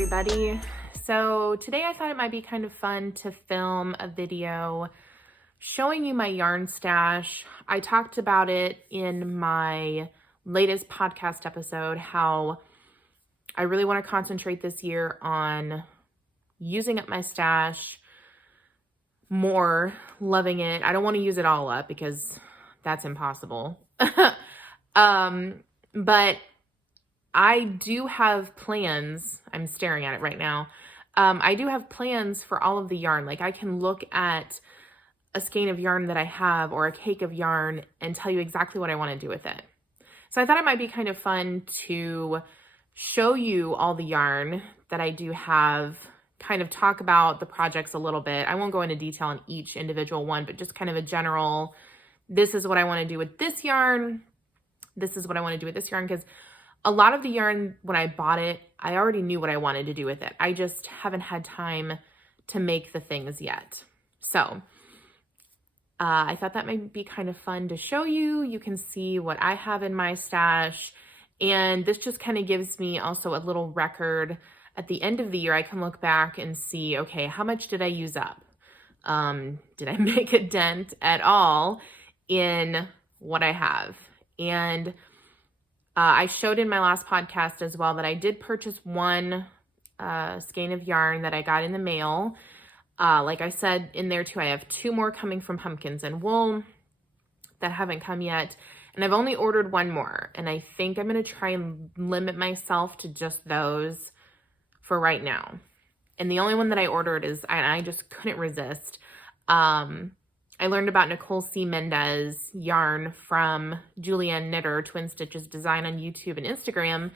everybody. So today I thought it might be kind of fun to film a video showing you my yarn stash. I talked about it in my latest podcast episode, how I really want to concentrate this year on using up my stash more, loving it. I don't want to use it all up because that's impossible. But I do have plans. I'm staring at it right now. I do have plans for all of the yarn. Like I can look at a skein of yarn that I have or a cake of yarn and tell you exactly what I want to do with it. So I thought it might be kind of fun to show you all the yarn that I do have, kind of talk about the projects a little bit. I won't go into detail on each individual one, but just kind of a general, this is what I want to do with this yarn. This is what I want to do with this yarn, because a lot of the yarn, when I bought it, I already knew what I wanted to do with it. I just haven't had time to make the things yet. So I thought that might be kind of fun to show you. You can see what I have in my stash. And this just kind of gives me also a little record. At the end of the year, I can look back and see, okay, how much did I use up? Did I make a dent at all in what I have? And I showed in my last podcast as well that I did purchase one skein of yarn that I got in the mail. Like I said in there too, I have 2 more coming from Pumpkins and Wool that haven't come yet. And I've only ordered 1 more. And I think I'm going to try and limit myself to just those for right now. And the only one that I ordered is, and I just couldn't resist. I learned about Nicole C. Mendez yarn from Julianne Knitter, Twin Stitches Design on YouTube and Instagram.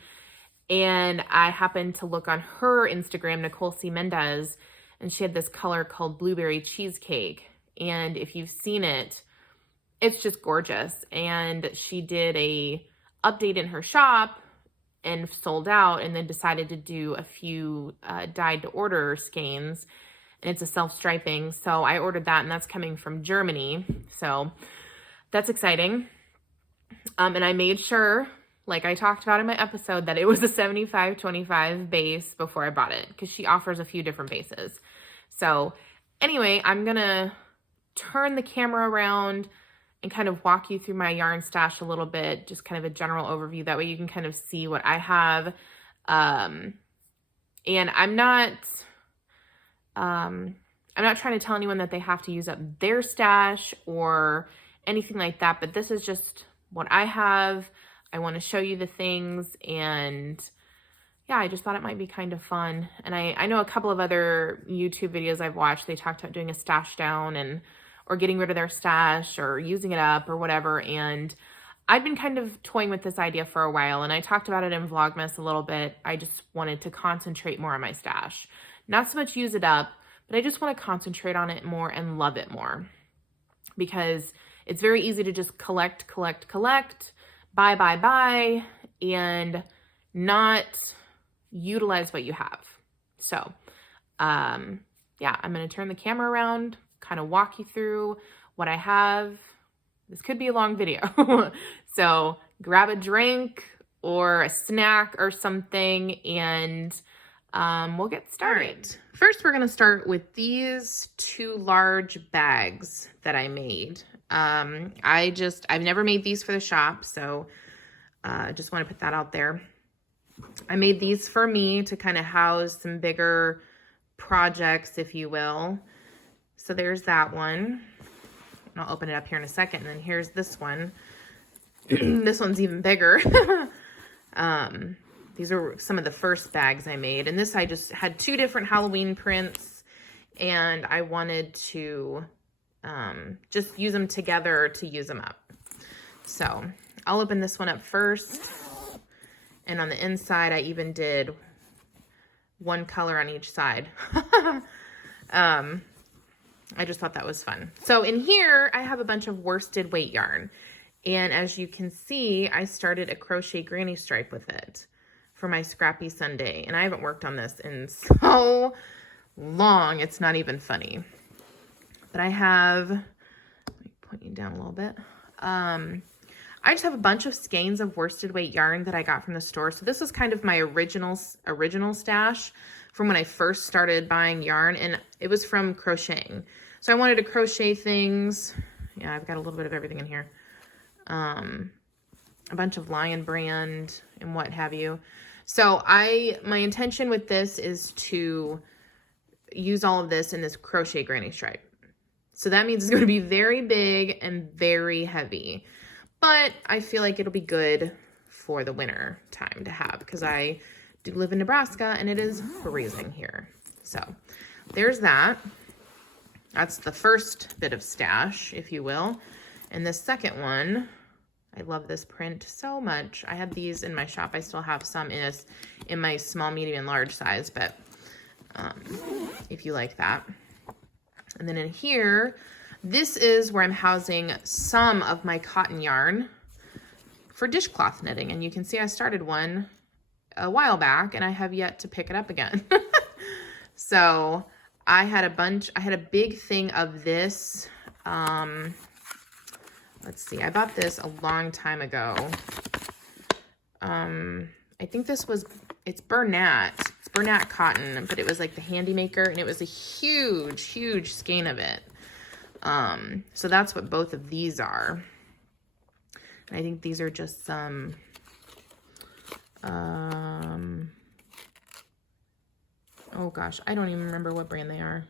And I happened to look on her Instagram, Nicole C. Mendez, and she had this color called Blueberry Cheesecake. And if you've seen it, it's just gorgeous. And she did a update in her shop and sold out, and then decided to do a few dyed to order skeins. And it's a self-striping. So I ordered that, and that's coming from Germany. So that's exciting. And I made sure, like I talked about in my episode, that it was a 75-25 base before I bought it, because she offers a few different bases. So anyway, I'm going to turn the camera around and kind of walk you through my yarn stash a little bit, just kind of a general overview. That way you can kind of see what I have. And I'm not trying to tell anyone that they have to use up their stash or anything like that, but this is just what I have. I want to show you the things, and yeah, I just thought it might be kind of fun. And I know a couple of other YouTube videos I've watched, they talked about doing a stash down or getting rid of their stash or using it up or whatever. And I've been kind of toying with this idea for a while, and I talked about it in Vlogmas a little bit. I just wanted to concentrate more on my stash. Not so much use it up, but I just want to concentrate on it more and love it more, because it's very easy to just collect, buy, and not utilize what you have. So, yeah, I'm going to turn the camera around, kind of walk you through what I have. This could be a long video. So grab a drink or a snack or something, and we'll get started. All right. First, we're going to start with these 2 large bags that I made. I've never made these for the shop, so I just want to put that out there. I made these for me to kind of house some bigger projects, if you will. So there's that one. And I'll open it up here in a second. And then here's this one. This one's even bigger. These are some of the first bags I made. And this, I just had 2 different Halloween prints, and I wanted to just use them together to use them up. So I'll open this one up first. And on the inside, I even did 1 color on each side. I just thought that was fun. So in here, I have a bunch of worsted weight yarn. And as you can see, I started a crochet granny stripe with it for my Scrappy Sunday. And I haven't worked on this in so long, it's not even funny. But I have, let me point you down a little bit. I just have a bunch of skeins of worsted weight yarn that I got from the store. So this is kind of my original stash from when I first started buying yarn, and it was from crocheting. So I wanted to crochet things. Yeah, I've got a little bit of everything in here. A bunch of Lion Brand and what have you. So my intention with this is to use all of this in this crochet granny stripe. So that means it's going to be very big and very heavy, but I feel like it'll be good for the winter time to have, because I do live in Nebraska and it is freezing here. So there's that. That's the first bit of stash, if you will. And the second one, I love this print so much. I had these in my shop. I still have some in my small, medium, and large size, but if you like that. And then in here, this is where I'm housing some of my cotton yarn for dishcloth knitting. And you can see I started one a while back and I have yet to pick it up again. So I had a big thing of this. Let's see, I bought this a long time ago. I think it's Bernat. It's Bernat cotton, but it was like the Handy Maker, and it was a huge, huge skein of it. So that's what both of these are. And I think these are just some, oh gosh, I don't even remember what brand they are.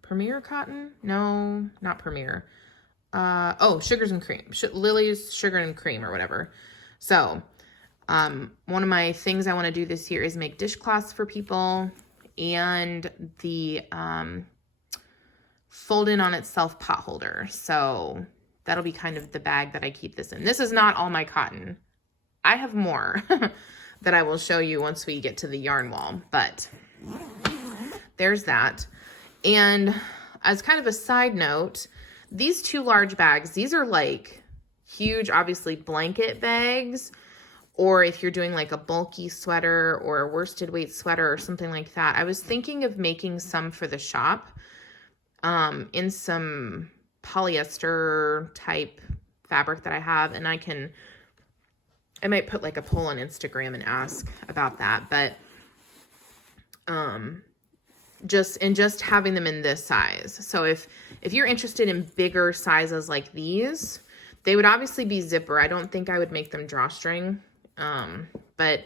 Premier Cotton? No, not Premier. Oh, Sugars and Cream. Lily's Sugar and Cream or whatever. So, one of my things I want to do this year is make dishcloths for people, and the fold in on itself pot holder. So that'll be kind of the bag that I keep this in. This is not all my cotton. I have more that I will show you once we get to the yarn wall, but there's that. And as kind of a side note, these two large bags, these are like huge, obviously blanket bags, or if you're doing like a bulky sweater or a worsted weight sweater or something like that. I was thinking of making some for the shop in some polyester type fabric that I have, and I might put like a poll on Instagram and ask about that, but just having them in this size. So if you're interested in bigger sizes like these, they would obviously be zipper. I don't think I would make them drawstring. But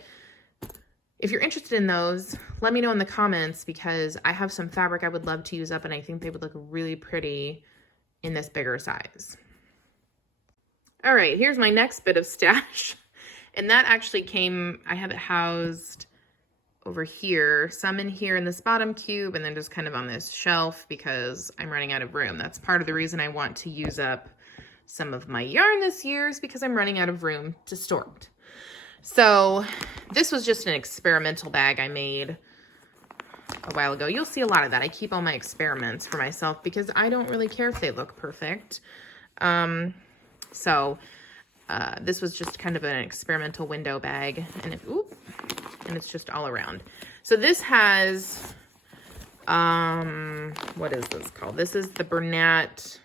if you're interested in those, let me know in the comments, because I have some fabric I would love to use up, and I think they would look really pretty in this bigger size. All right, here's my next bit of stash. And that actually I have it housed over here, some in here in this bottom cube, and then just kind of on this shelf because I'm running out of room. That's part of the reason I want to use up some of my yarn this year, is because I'm running out of room to store it. So this was just an experimental bag I made a while ago. You'll see a lot of that. I keep all my experiments for myself because I don't really care if they look perfect. This was just kind of an experimental window bag, and it's just all around. So this has, what is this called? This is the Bernat,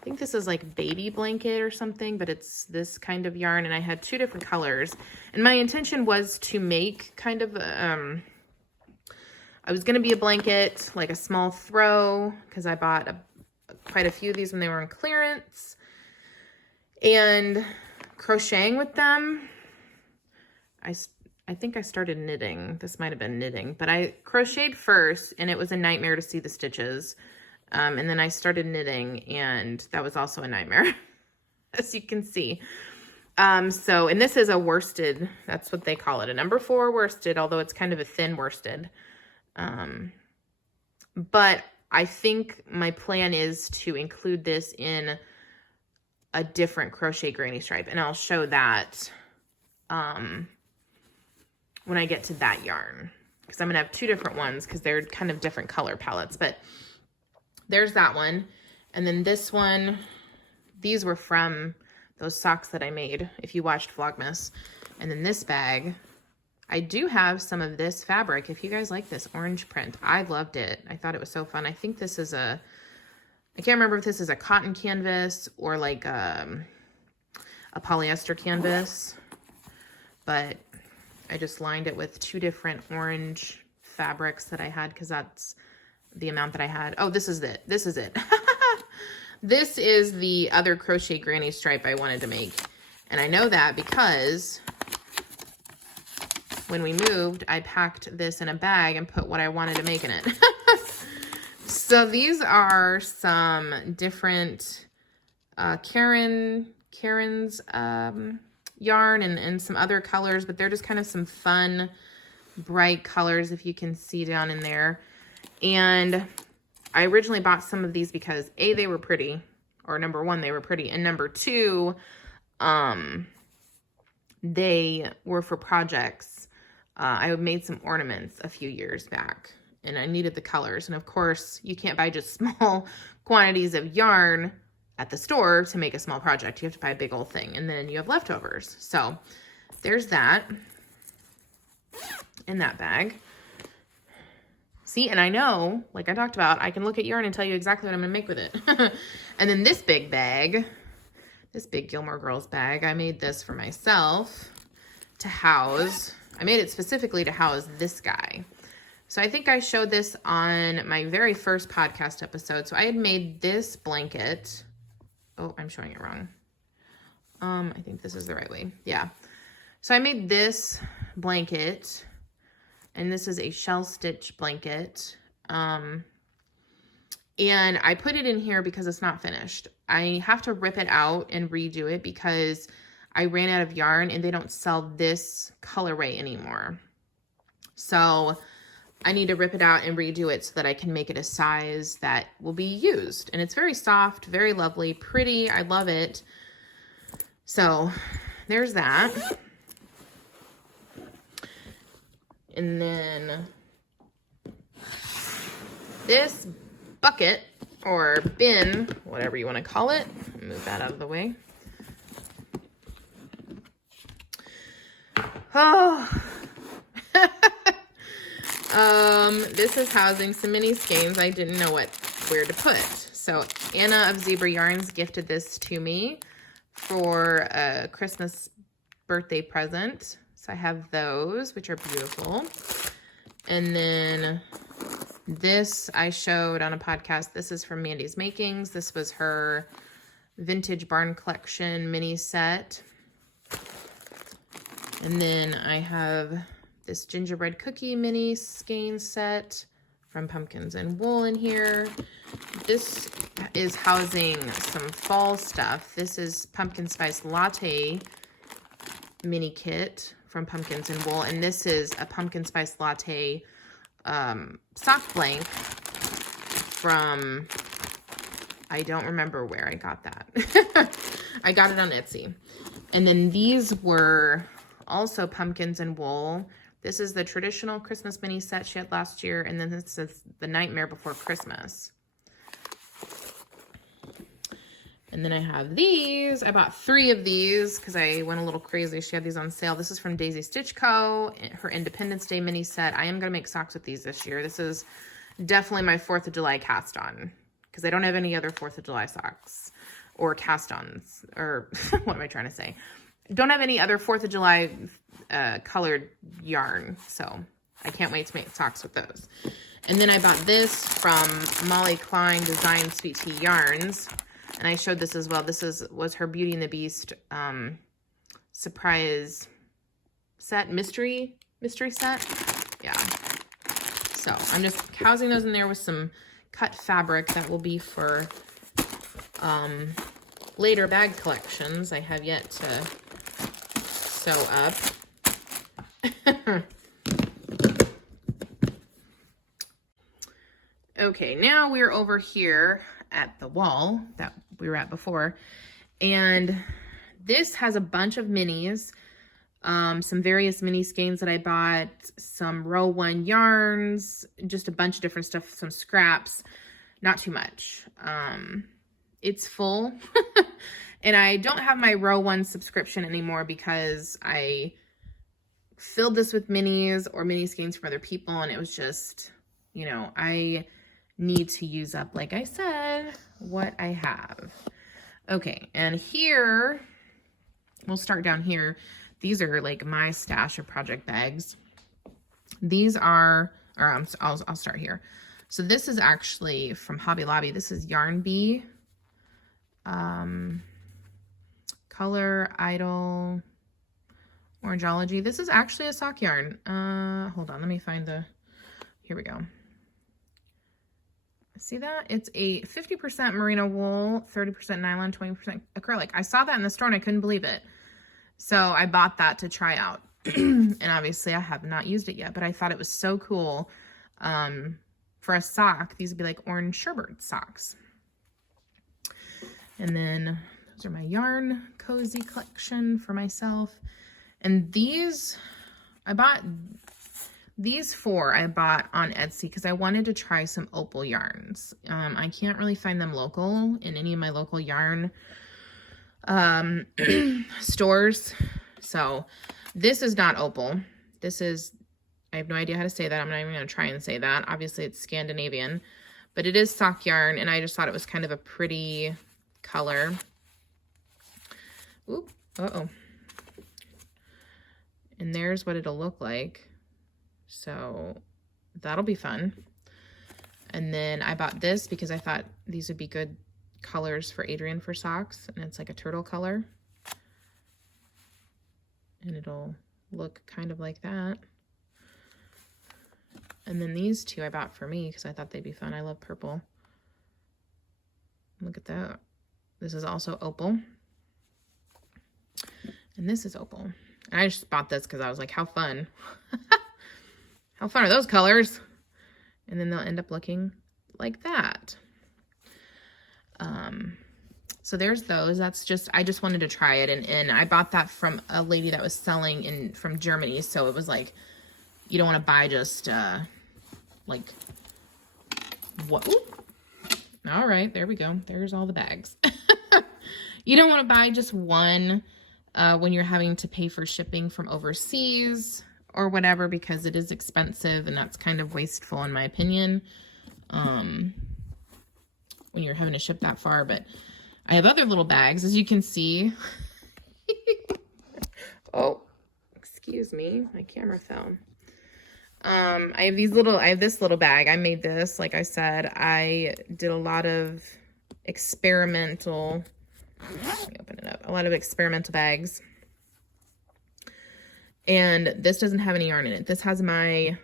I think this is like baby blanket or something, but it's this kind of yarn, and I had two different colors. And my intention was to make kind of, I was going to be a blanket, like a small throw, because I bought quite a few of these when they were on clearance. And crocheting with them, I think I started knitting. This might have been knitting, but I crocheted first, and it was a nightmare to see the stitches. And then I started knitting, and that was also a nightmare, as you can see. And this is a worsted, that's what they call it, a number 4 worsted, although it's kind of a thin worsted. But I think my plan is to include this in a different crochet granny stripe, and I'll show that when I get to that yarn, because I'm gonna have 2 different ones because they're kind of different color palettes. But there's that one, and then this one, these were from those socks that I made if you watched Vlogmas. And then this bag, I do have some of this fabric. If you guys like this orange print, I loved it. I thought it was so fun. I think this is I can't remember if this is a cotton canvas or like a a polyester canvas, but I just lined it with 2 different orange fabrics that I had because that's the amount that I had. Oh, this is it. This is it. This is the other crochet granny stripe I wanted to make. And I know that because when we moved, I packed this in a bag and put what I wanted to make in it. So these are some different Karen's yarn and some other colors, but they're just kind of some fun, bright colors, if you can see down in there. And I originally bought some of these because A, they were pretty, or number 1, they were pretty, and number 2, they were for projects. I made some ornaments a few years back, and I needed the colors. And of course, you can't buy just small quantities of yarn at the store to make a small project. You have to buy a big old thing, and then you have leftovers. So there's that in that bag. See, and I know, like I talked about, I can look at yarn and tell you exactly what I'm gonna make with it. And then this big bag, this big Gilmore Girls bag, I made this for myself to house. I made it specifically to house this guy. So I think I showed this on my very first podcast episode. So I had made this blanket. Oh, I'm showing it wrong. I think this is the right way. Yeah. So I made this blanket, and this is a shell stitch blanket. And I put it in here because it's not finished. I have to rip it out and redo it because I ran out of yarn and they don't sell this colorway anymore. So I need to rip it out and redo it so that I can make it a size that will be used. And it's very soft, very lovely, pretty. I love it. So there's that. And then this bucket or bin, whatever you want to call it, move that out of the way. Oh, this is housing some mini skeins I didn't know where to put. So Anna of Zebra Yarns gifted this to me for a Christmas birthday present. So I have those, which are beautiful. And then this I showed on a podcast. This is from Mandy's Makings. This was her Vintage Barn Collection mini set. And then I have this gingerbread cookie mini skein set from Pumpkins and Wool in here. This is housing some fall stuff. This is Pumpkin Spice Latte mini kit from Pumpkins and Wool. And this is a Pumpkin Spice Latte sock blank from, I don't remember where I got that. I got it on Etsy. And then these were also Pumpkins and Wool. This is the traditional Christmas mini set she had last year. And then this is the Nightmare Before Christmas. And then I have these. I bought 3 of these because I went a little crazy. She had these on sale. This is from Daisy Stitch Co., her Independence Day mini set. I am going to make socks with these this year. This is definitely my 4th of July cast on because I don't have any other 4th of July socks or cast ons, or what am I trying to say? Don't have any other 4th of July colored yarn, so I can't wait to make socks with those. And then I bought this from Molly Klein Design Sweet Tea Yarns, and I showed this as well. This was her Beauty and the Beast surprise set, mystery set. Yeah. So I'm just housing those in there with some cut fabric that will be for later bag collections. I have yet to sew up. Okay, now we're over here at the wall that we were at before, and this has a bunch of minis, some various mini skeins that I bought, some row 1 yarns, just a bunch of different stuff, some scraps, not too much. It's full. And I don't have my row 1 subscription anymore because I filled this with minis or mini skeins for other people, and it was just, you know, I need to use up, like I said, what I have. Okay, and here we'll start down here. These are like my stash of project bags. These are, or I'll start here. So this is actually from Hobby Lobby. This is Yarn Bee. Color Idol Orangeology. This is actually a sock yarn. Hold on, let me find the, here we go. See that? It's a 50% merino wool, 30% nylon, 20% acrylic. I saw that in the store and I couldn't believe it. So I bought that to try out. And obviously I have not used it yet, but I thought it was so cool. For a sock, these would be like orange sherbet socks. And then those are my yarn cozy collection for myself. And these, I bought these four I bought on Etsy because I wanted to try some opal yarns. I can't really find them local in any of my local yarn stores. So this is not opal. This is, I have no idea how to say that. I'm not even going to try and say that. Obviously it's Scandinavian, but it is sock yarn, and I just thought it was kind of a pretty color. Oop, uh-oh. And there's what it'll look like. So that'll be fun. And then I bought this because I thought these would be good colors for Adrian for socks. And it's like a turtle color. And it'll look kind of like that. And then these two I bought for me because I thought they'd be fun. I love purple. Look at that. This is also opal. And this is opal. And I just bought this because I was like, how fun. How fun are those colors? And then they'll end up looking like that. So there's those. That's just, I just wanted to try it. And I bought that from a lady that was selling from Germany. So it was like, you don't want to buy just, like, what? Ooh. All right, there we go. There's all the bags. You don't want to buy just one when you're having to pay for shipping from overseas or whatever, because it is expensive and that's kind of wasteful in my opinion, when you're having to ship that far. But I have other little bags, as you can see. Oh, excuse me, my camera fell. I have this little bag. I made this, like I said, I did a lot of experimental, let me open it up, a lot of experimental bags. And this doesn't have any yarn in it. This has my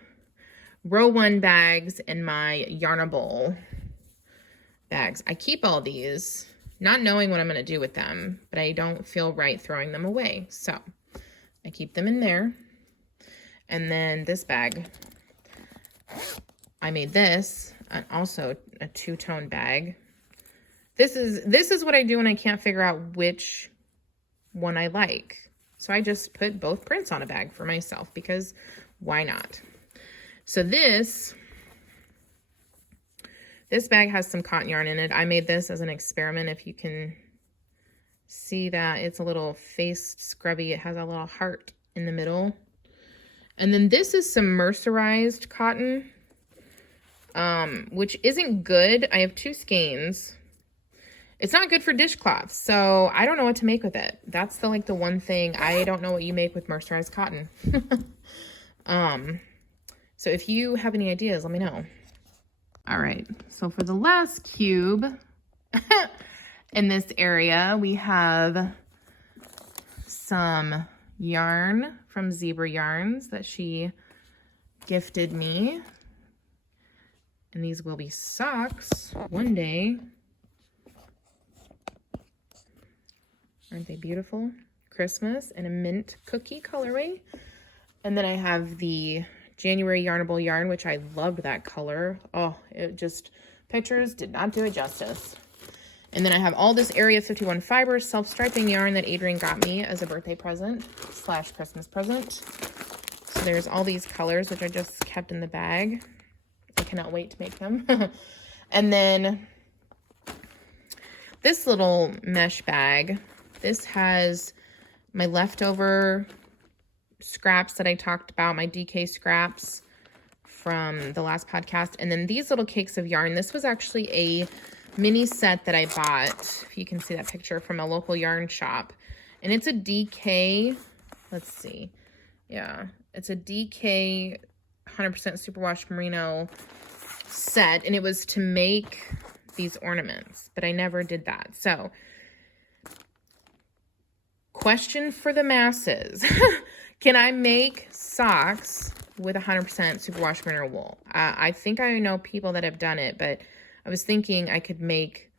row 1 bags and my Yarnable bags. I keep all these, not knowing what I'm going to do with them, but I don't feel right throwing them away. So I keep them in there. And then this bag, I made this, also a 2-tone bag. This is what I do when I can't figure out which one I like. So I just put both prints on a bag for myself because why not? So this bag has some cotton yarn in it. I made this as an experiment. If you can see that, it's a little face scrubby. It has a little heart in the middle. And then this is some mercerized cotton, which isn't good. I have 2 skeins. It's not good for dishcloths, so I don't know what to make with it. That's the one thing. I don't know what you make with mercerized cotton. So if you have any ideas, let me know. All right, so for the last cube in this area, we have some yarn from Zebra Yarns that she gifted me. And these will be socks one day. Aren't they beautiful? Christmas in a mint cookie colorway. And then I have the January Yarnable yarn, which I loved that color. Oh, it just, pictures did not do it justice. And then I have all this Area 51 fiber self-striping yarn that Adrian got me as a birthday present / Christmas present. So there's all these colors, which I just kept in the bag. I cannot wait to make them. And then this little mesh bag. This has my leftover scraps that I talked about, my DK scraps from the last podcast. And then these little cakes of yarn. This was actually a mini set that I bought, if you can see that picture, from a local yarn shop. And it's a DK, let's see. Yeah, it's a DK 100% superwash merino set, and it was to make these ornaments, but I never did that. So, question for the masses. Can I make socks with 100% superwash merino wool? I think I know people that have done it, but I was thinking I could make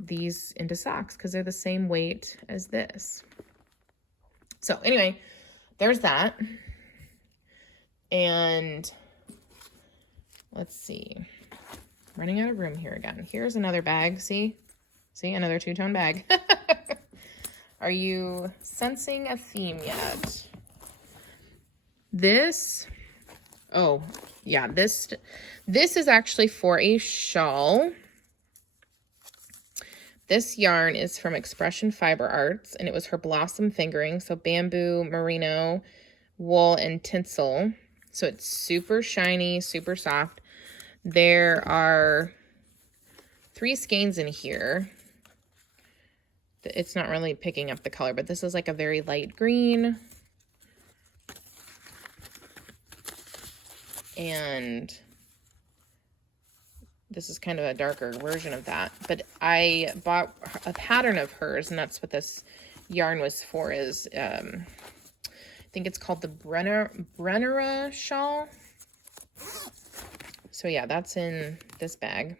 these into socks because they're the same weight as this. So anyway, there's that. And let's see. Running out of room here again. Here's another bag. See, another two-tone bag. Are you sensing a theme yet? This, oh yeah, this is actually for a shawl. This yarn is from Expression Fiber Arts, and it was her blossom fingering. So bamboo, merino, wool, and tinsel. So it's super shiny, super soft. There are 3 skeins in here. It's not really picking up the color, but this is like a very light green. And this is kind of a darker version of that. But I bought a pattern of hers, and that's what this yarn was for, is I think it's called the Brennera shawl. So yeah, that's in this bag.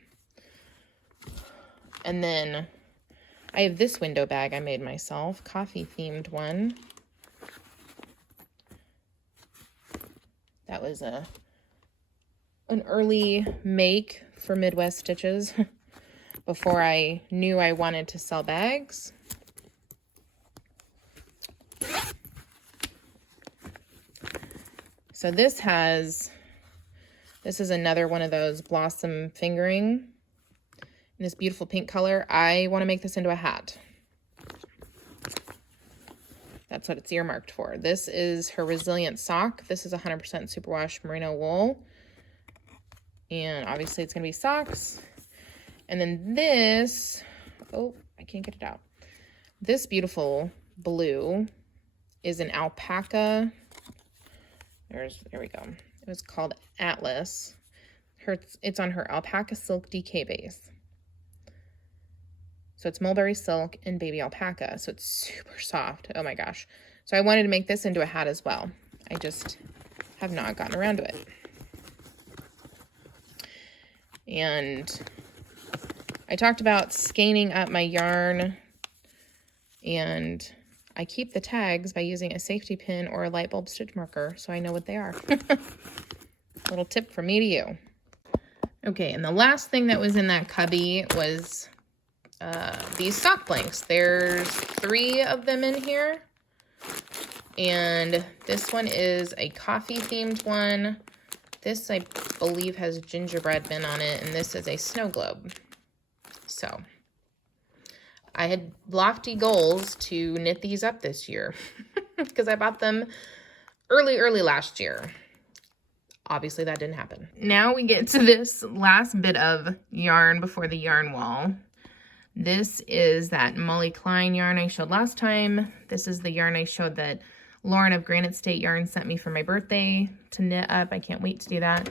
And then I have this window bag I made myself, coffee themed one. That was an early make for Midwest Stitches before I knew I wanted to sell bags. So this is another one of those blossom fingering in this beautiful pink color. I want to make this into a hat. That's what it's earmarked for. This is her resilient sock. This is 100% superwash merino wool. And obviously it's going to be socks. And then this, oh, I can't get it out. This beautiful blue is an alpaca. There we go. It was called Atlas. It's on her alpaca silk DK base. So it's mulberry silk and baby alpaca. So it's super soft. Oh my gosh. So I wanted to make this into a hat as well. I just have not gotten around to it. And I talked about skeining up my yarn, and I keep the tags by using a safety pin or a light bulb stitch marker so I know what they are. Little tip from me to you. Okay, and the last thing that was in that cubby was these sock blanks. There's 3 of them in here, and this one is a coffee themed one. This, I believe, has gingerbread men on it, and this is a snow globe. So I had lofty goals to knit these up this year because I bought them early last year. Obviously, that didn't happen. Now we get to this last bit of yarn before the yarn wall. This is that Molly Klein yarn I showed last time. This is the yarn I showed that Lauren of Granite State Yarn sent me for my birthday to knit up. I can't wait to do that.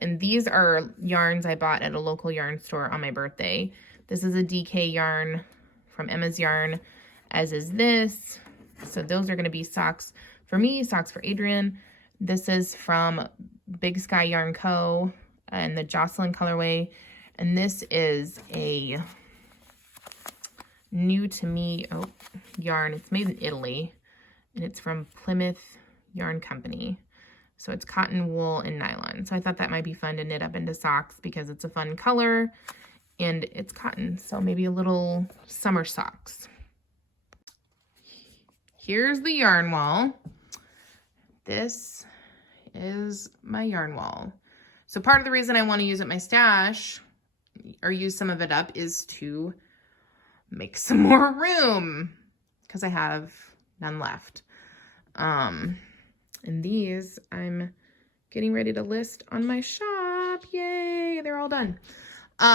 And these are yarns I bought at a local yarn store on my birthday. This is a DK yarn from Emma's Yarn, as is this. So those are going to be socks for me, socks for Adrian. This is from Big Sky Yarn Co. and the Jocelyn colorway. And this is a new to me yarn. It's made in Italy, and it's from Plymouth Yarn Company. So it's cotton, wool, and nylon. So I thought that might be fun to knit up into socks because it's a fun color and it's cotton. So maybe a little summer socks. Here's the yarn wall. This is my yarn wall. So part of the reason I want to use up my stash or use some of it up is to make some more room because I have none left. And these I'm getting ready to list on my shop. Yay, they're all done.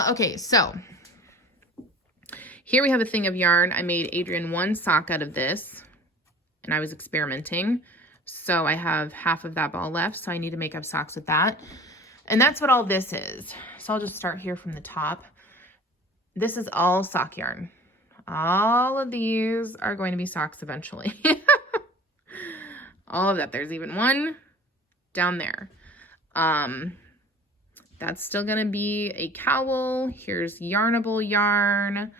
Okay, so Here we have a thing of yarn. I made Adrian one sock out of this, and I was experimenting. So I have half of that ball left, so I need to make up socks with that. And that's what all this is. So I'll just start here from the top. This is all sock yarn. All of these are going to be socks eventually. All of that. There's even one down there. That's still going to be a cowl. Here's yarnable yarn.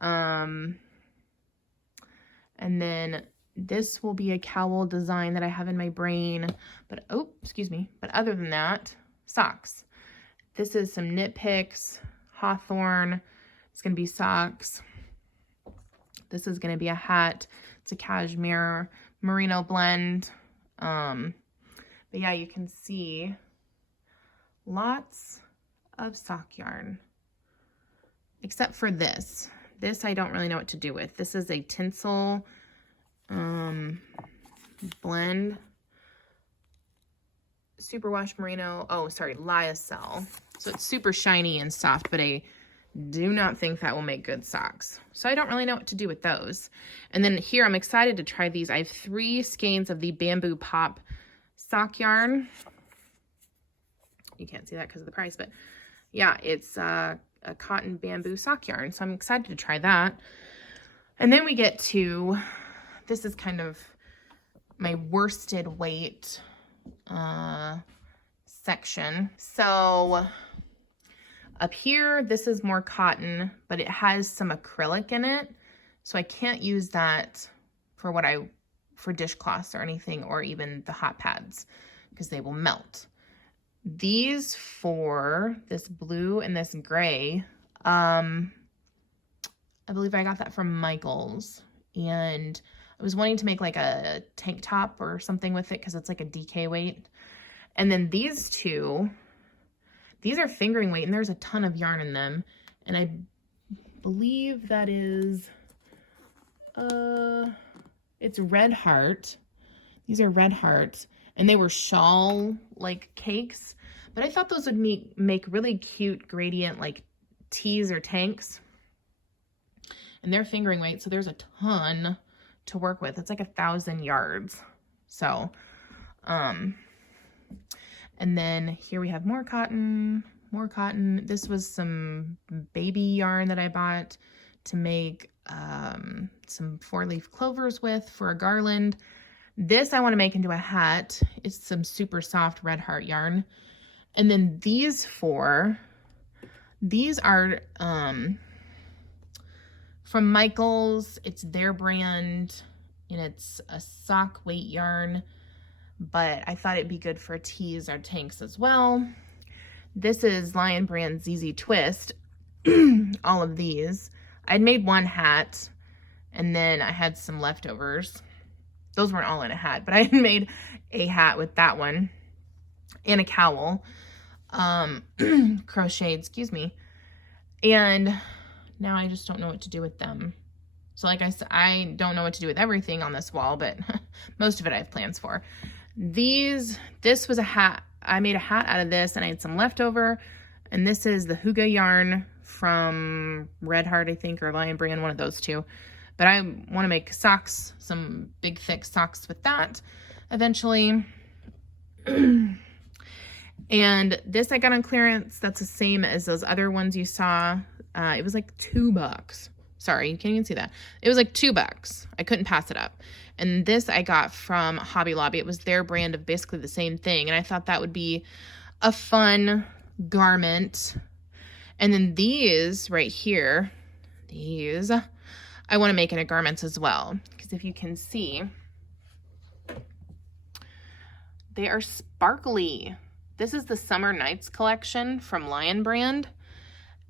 And then this will be a cowl design that I have in my brain. But, oh, excuse me. But other than that, socks. This is some Knit Picks, Hawthorne. It's going to be socks. This is going to be a hat. It's a cashmere merino blend. But yeah, you can see lots of sock yarn. Except for this. This I don't really know what to do with. This is a tinsel blend. Superwash merino. Oh, sorry, lyocell. So it's super shiny and soft, but I do not think that will make good socks. So I don't really know what to do with those. And then here I'm excited to try these. I have 3 skeins of the Bamboo Pop sock yarn. You can't see that because of the price, but yeah, it's a cotton bamboo sock yarn. So I'm excited to try that. And then we get to, this is kind of my worsted weight section. So up here, this is more cotton, but it has some acrylic in it. So I can't use that for for dishcloths or anything, or even the hot pads, because they will melt. These 4, this blue and this gray, I believe I got that from Michael's, and I was wanting to make like a tank top or something with it because it's like a DK weight. And then these 2, these are fingering weight, and there's a ton of yarn in them. And I believe that is, it's Red Heart. These are Red Heart, and they were shawl like cakes. But I thought those would make really cute gradient like tees or tanks. And they're fingering weight, so there's a ton to work with. It's like 1,000 yards. So, and then here we have more cotton, more cotton. This was some baby yarn that I bought to make some 4-leaf clovers with for a garland. This I want to make into a hat. It's some super soft Red Heart yarn. And then these 4, these are from Michael's. It's their brand, and it's a sock weight yarn, but I thought it'd be good for tees or tanks as well. This is Lion Brand ZZ Twist. All of these. I'd made one hat, and then I had some leftovers. Those weren't all in a hat, but I had made a hat with that one and a cowl, crocheted, excuse me. And now I just don't know what to do with them. So like I said, I don't know what to do with everything on this wall, but most of it I have plans for. This was a hat. I made a hat out of this, and I had some leftover. And this is the Huga yarn from Red Heart, I think, or Lion Brand, one of those 2. But I want to make socks, some big thick socks with that eventually. And this I got on clearance. That's the same as those other ones you saw. It was like $2. Sorry, you can't even see that. It was like $2. I couldn't pass it up. And this I got from Hobby Lobby. It was their brand of basically the same thing. And I thought that would be a fun garment. And then these right here, these, I want to make into garments as well. Because if you can see, they are sparkly. This is the Summer Nights collection from Lion Brand.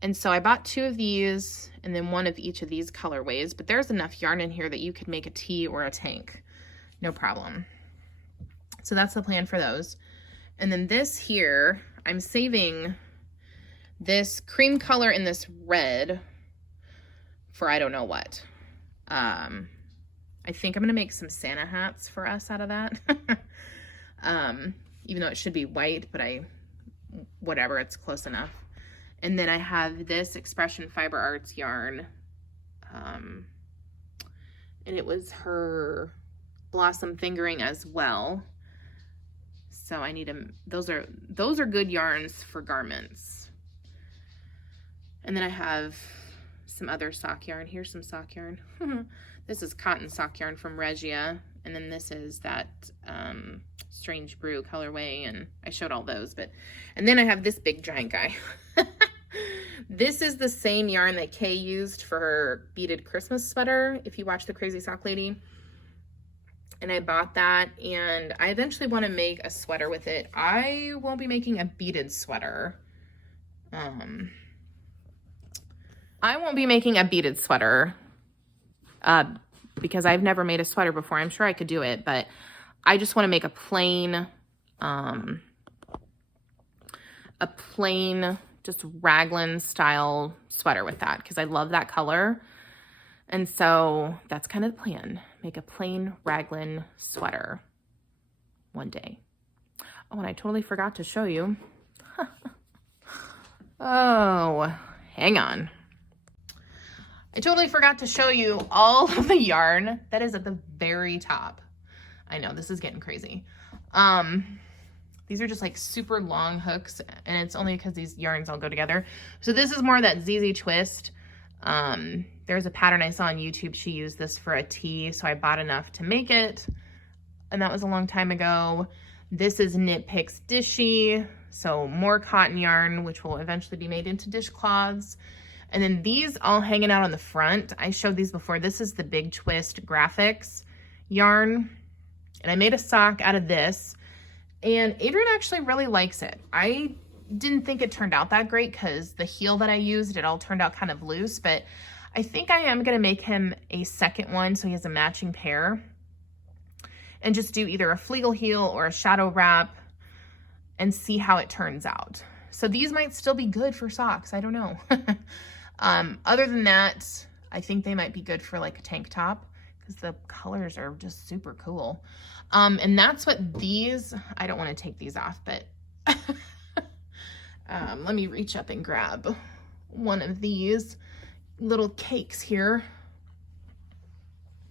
And so I bought 2 of these and then 1 of each of these colorways, but there's enough yarn in here that you could make a tee or a tank. No problem. So that's the plan for those. And then this here, I'm saving this cream color and this red for I don't know what. I think I'm going to make some Santa hats for us out of that. Even though it should be white, but whatever, it's close enough. And then I have this Expression Fiber Arts yarn And it was her blossom fingering as well. So I need them. Those are good yarns for garments. And then I have some other sock yarn. Here's some sock yarn. This is cotton sock yarn from Regia. And then this is that Strange Brew colorway. And I showed all those. And then I have this big giant guy. This is the same yarn that Kay used for her beaded Christmas sweater, if you watch the Crazy Sock Lady. And I bought that, and I eventually want to make a sweater with it. I won't be making a beaded sweater. I won't be making a beaded sweater because I've never made a sweater before. I'm sure I could do it, but I just want to make a plain just raglan style sweater with that because I love that color. And so that's kind of the plan. Make a plain raglan sweater one day. Oh, and I totally forgot to show you. Oh, hang on. I totally forgot to show you all of the yarn that is at the very top. I know, this is getting crazy. These are just like super long hooks, and it's only because these yarns all go together. So this is more that ZZ Twist. There's a pattern I saw on YouTube. She used this for a tee, so I bought enough to make it, and that was a long time ago. This is Knit Picks Dishy, so more cotton yarn, which will eventually be made into dishcloths. And then these all hanging out on the front. I showed these before. This is the Big Twist Graphics yarn, and I made a sock out of this. And Adrian actually really likes it. I didn't think it turned out that great because the heel that I used, it all turned out kind of loose, but I think I am gonna make him a second one so he has a matching pair and just do either a Flegel heel or a shadow wrap and see how it turns out. So these might still be good for socks, I don't know. Other than that, I think they might be good for like a tank top because the colors are just super cool. And that's what these, I don't want to take these off, but let me reach up and grab one of these little cakes here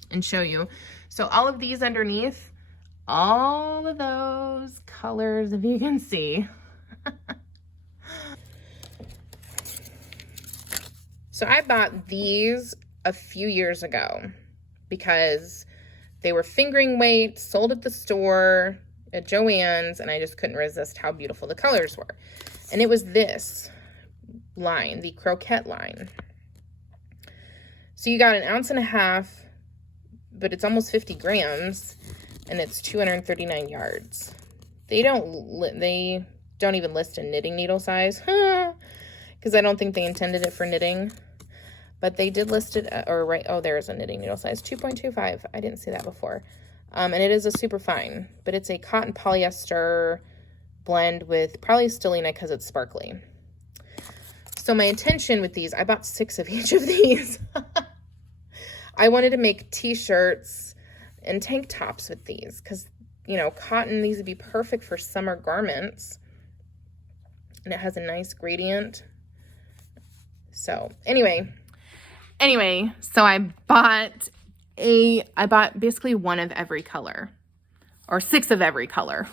and show you. So all of these underneath, all of those colors, if you can see. So I bought these a few years ago because they were fingering weight, sold at the store, at Joann's, and I just couldn't resist how beautiful the colors were. And it was this line, the Croquette line. So you got 1.5 ounces, but it's almost 50 grams, and it's 239 yards. They don't even list a knitting needle size, because I don't think they intended it for knitting. But they did list it, there's a knitting needle size, 2.25. I didn't see that before. And it is a super fine, but it's a cotton polyester blend with probably stellina because it's sparkly. So my intention with these, I bought 6 of each of these. I wanted to make t-shirts and tank tops with these because, you know, cotton, these would be perfect for summer garments. And it has a nice gradient. So anyway, so I bought basically one of every color, or 6 of every color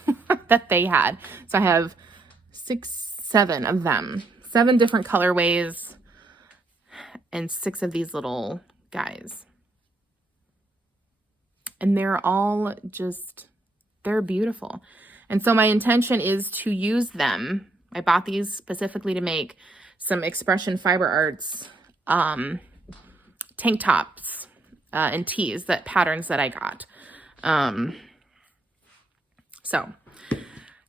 that they had. So I have 7 of them, 7 different colorways, and 6 of these little guys. And they're all just, they're beautiful. And so my intention is to use them. I bought these specifically to make some Expression Fiber Arts tank tops and tees, patterns that I got. So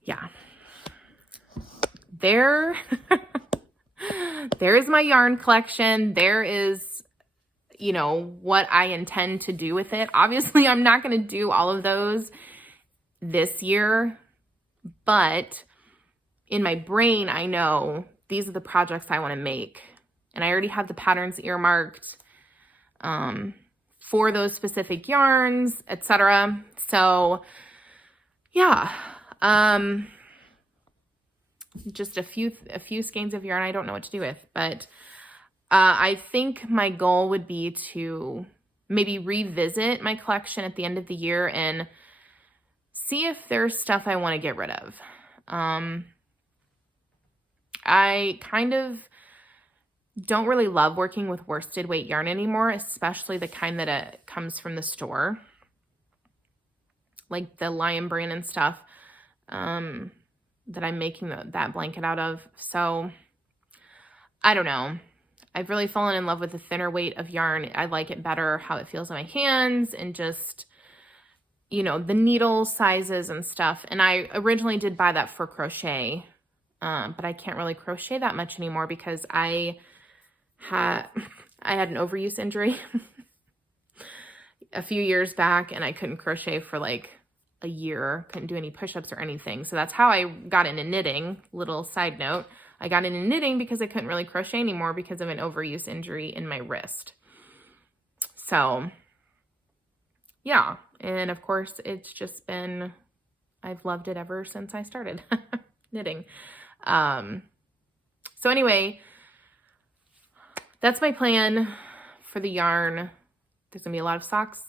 yeah, there is my yarn collection. There is, you know, what I intend to do with it. Obviously, I'm not going to do all of those this year, but in my brain, I know these are the projects I want to make. And I already have the patterns earmarked for those specific yarns, etc. So yeah, just a few skeins of yarn I don't know what to do with, but I think my goal would be to maybe revisit my collection at the end of the year and see if there's stuff I want to get rid of. I kind of don't really love working with worsted weight yarn anymore, especially the kind that comes from the store, like the Lion brand and stuff that I'm making that blanket out of. So I don't know. I've really fallen in love with the thinner weight of yarn. I like it better, how it feels in my hands, and just, you know, the needle sizes and stuff. And I originally did buy that for crochet, but I can't really crochet that much anymore because I had an overuse injury a few years back, and I couldn't crochet for like a year, couldn't do any push-ups or anything. So that's how I got into knitting. Little side note, I got into knitting because I couldn't really crochet anymore because of an overuse injury in my wrist. So yeah, and of course it's just been, I've loved it ever since I started knitting. So anyway, that's my plan for the yarn. There's gonna be a lot of socks.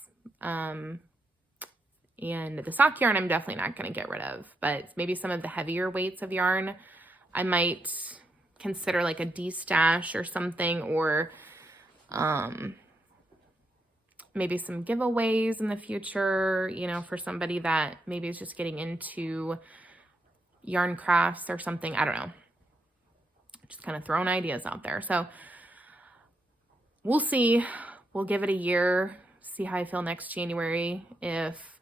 And the sock yarn I'm definitely not going to get rid of, but maybe some of the heavier weights of yarn I might consider like a de-stash or something, or maybe some giveaways in the future, you know, for somebody that maybe is just getting into yarn crafts or something. I don't know. Just kind of throwing ideas out there. So we'll see. We'll give it a year, see how I feel next January. If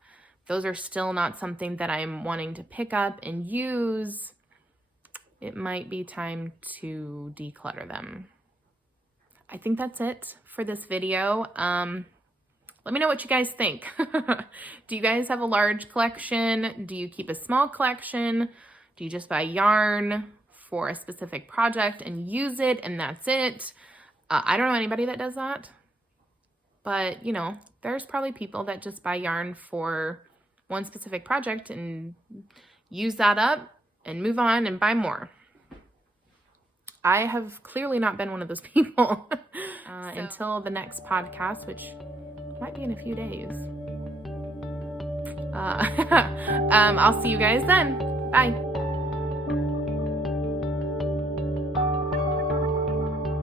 those are still not something that I'm wanting to pick up and use, it might be time to declutter them. I think that's it for this video. Let me know what you guys think. Do you guys have a large collection? Do you keep a small collection? Do you just buy yarn for a specific project and use it and that's it? I don't know anybody that does that, but you know, there's probably people that just buy yarn for one specific project and use that up and move on and buy more. I have clearly not been one of those people until the next podcast, which might be in a few days. I'll see you guys then. Bye.